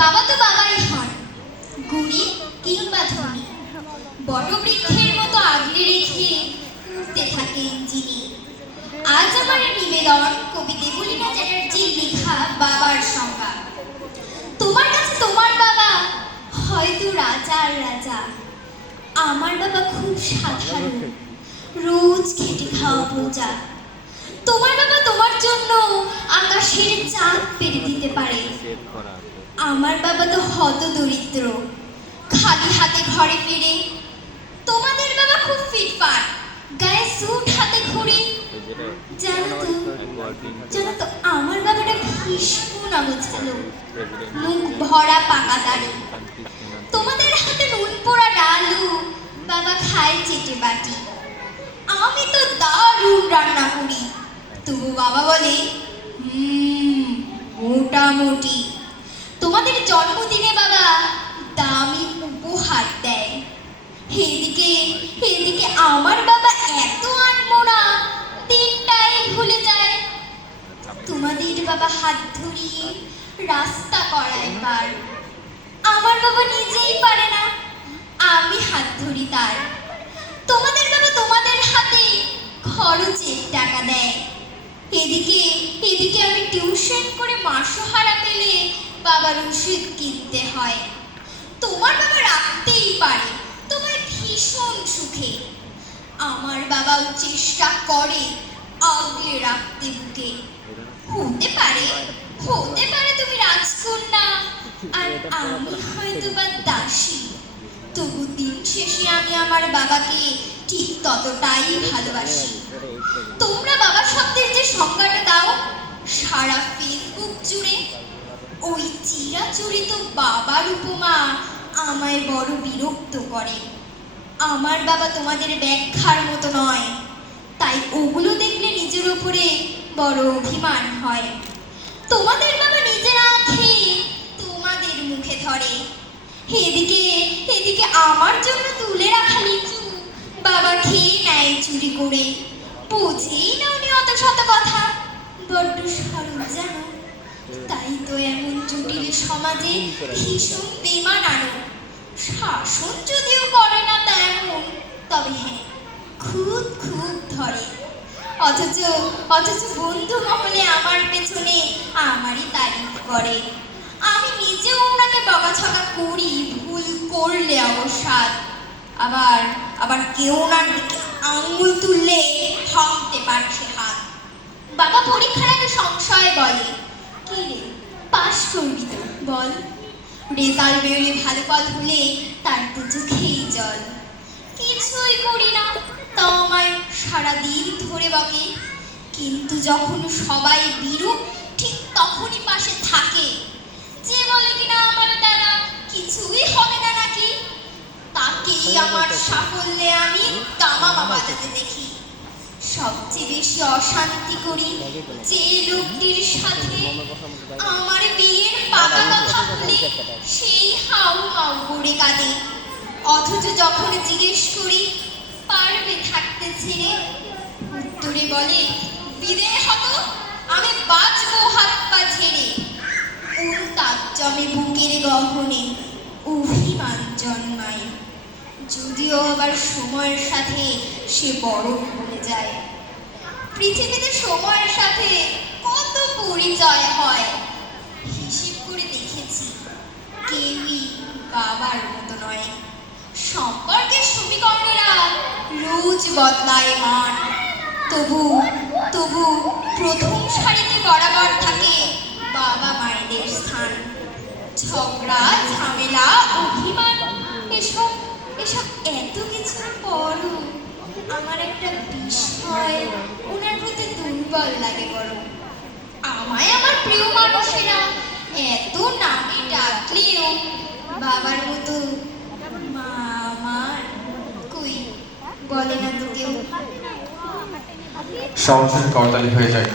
বাবা তো বাবাই হন, গরিব কিংবা ধনী, বটবৃক্ষের মতো আগলে রেখে উঠতে থাকেন যিনি। আজ আমার নিবেদন কবি দেবলীনা চ্যাটার্জির লেখা বাবার সংজ্ঞা। তোমার কাছে তোমার বাবা হয়তো রাজার রাজা, আমার বাবা খুব সাধারণ, রোজ খেটে খাওয়া প্রজা। তোমার বাবা তোমার জন্য আকাশের চাঁদ পেরে দিতে পারে, আমার বাবা তো হত দরিদ্র, খালি হাতে ঘরে ফিরে। তোমাদের বাবা খুব ফিটফাট, গায়ে স্যুট হাতে ঘুরে। জানো তো আমার বাবাটা ভীষণ অগোছালো, মুখ ভরা পাকা দাড়ি। তোমাদের হাতে নুন পোড়া ডালু বাবা খায় চেটে বাটি। আমি তো দারুণ রান্না করি, তবু বাবা বলে মোটামুটি। তোমাদের জন্মদিনে বাবা দামি উপহার দেয়, এদিকে এদিকে আমার বাবা এত আনমনা, দিনটাই ভুলে যায়। তোমাদের বাবা হাত ধরিয়ে রাস্তা করায় পার, আমার বাবা নিজেই পারে না, আমি হাত ধরি তার। তোমাদের বাবা তোমাদের হাতে খরচের টাকা দেয়, এদিকে এদিকে আমি টিউশন করে মাসোহারা পেলে বাবার ওষুধ কিনতে হয়। তোমার বাবা রাখতেই পারে তোমায় ভীষণ সুখে, আমার বাবাও চেষ্টা করে আগলে রাখতে বুকে। হতে পারে তুমি রাজকন্যা আর আমি হয়তো বা দাসী, তবু দিন শেষে আমি আমার বাবাকে ঠিক ততটাই ভালোবাসি। তোমরা বাবা শব্দের যে সংজ্ঞাটা দাও সারা ফেসবুক জুড়ে, ওই চিরাচরিত বাবার উপমা আমায় বড় বিরক্ত করে। আমার বাবা তোমাদের ব্যাখ্যার মতো নয়, তাই ওগুলো দেখলে নিজের উপরে বড় অভিমান হয়। তোমাদের বাবা নিজে না খেয়ে তোমাদের মুখে ধরে, এদিকে এদিকে আমার জন্য তুলে রাখা লিচু বাবা খেয়ে নেয় চুরি করে। বুঝেই না উনি অত শত কথা, বড্ড সরল জানো, তাই তো এমন জটিল সমাজে ভীষণ বেমানানো। শাসন যদিও করে না তেমন, তবে হ্যাঁ খুব খুব ধরে। অথচ বন্ধু মহলে আমার পেছনে আমারই তারিফ করে। আমি নিজেও ওনাকে বকাঝকা করি ভুল করলে অবসাদ, আবার কেউ ওনার দিকে আঙুল তুললে থামতে পারছে হাত। বাবা পরীক্ষার আগে সংশয় বলে, কি রে পাশ করবি তো বল? রেজাল্ট বেরোলে ভালো ফল হলে তার তো চোখেই জল। কিছুই করি না তাও আমায় সারাদিন ধরে বকে, কিন্তু যখন সবাই বিরূপ ঠিক তখনই পাশে থাকে। যে বলে কিনা আমার দ্বারা কিছুই হবে না নাকি, তাকেই আমার সাফল্যে আমি দামামা বাজাতে দেখি। সবচেয়ে বেশি অশান্তি করি যে লোকটির সাথে, আমার বিয়ের পাকা কথা বলে সেই হাউ হাউ করে কাঁদে। অথচ যখন জিজ্ঞেস করি পারবে থাকতে ছেড়ে, উত্তরে বলে বিদেয় হতো আমি বাঁচবো হাত পা ঝেড়ে। উত্তাপ জমে বুকের গহনে, অভিমান জন্মায়, যদিও আবার সময়ের সাথে সে বরফ বলে যায়। পৃথিবীতে সময়ের সাথে কত পরিচয় হয়, হিসেব করে দেখেছি কেউই বাবার মতো নয়। সম্পর্কের সমীকরণেরা রোজ বদলায় মান, তবু প্রথম সারিতে বরাবর থাকে বাবা মায়েদের স্থান। ঝগড়া ঝামেলা অভিমান এসব এত কিছুর পরও আমার একটা বিষয় ওনার প্রতি দুর্বল লাগে বড়। আমায় আমার প্রিয় মানুষেরা এত নামে ডাকলেও বাবার মতো মা আমার কই বলে না তো কেউ। সহজে করতালি হয়ে যায়।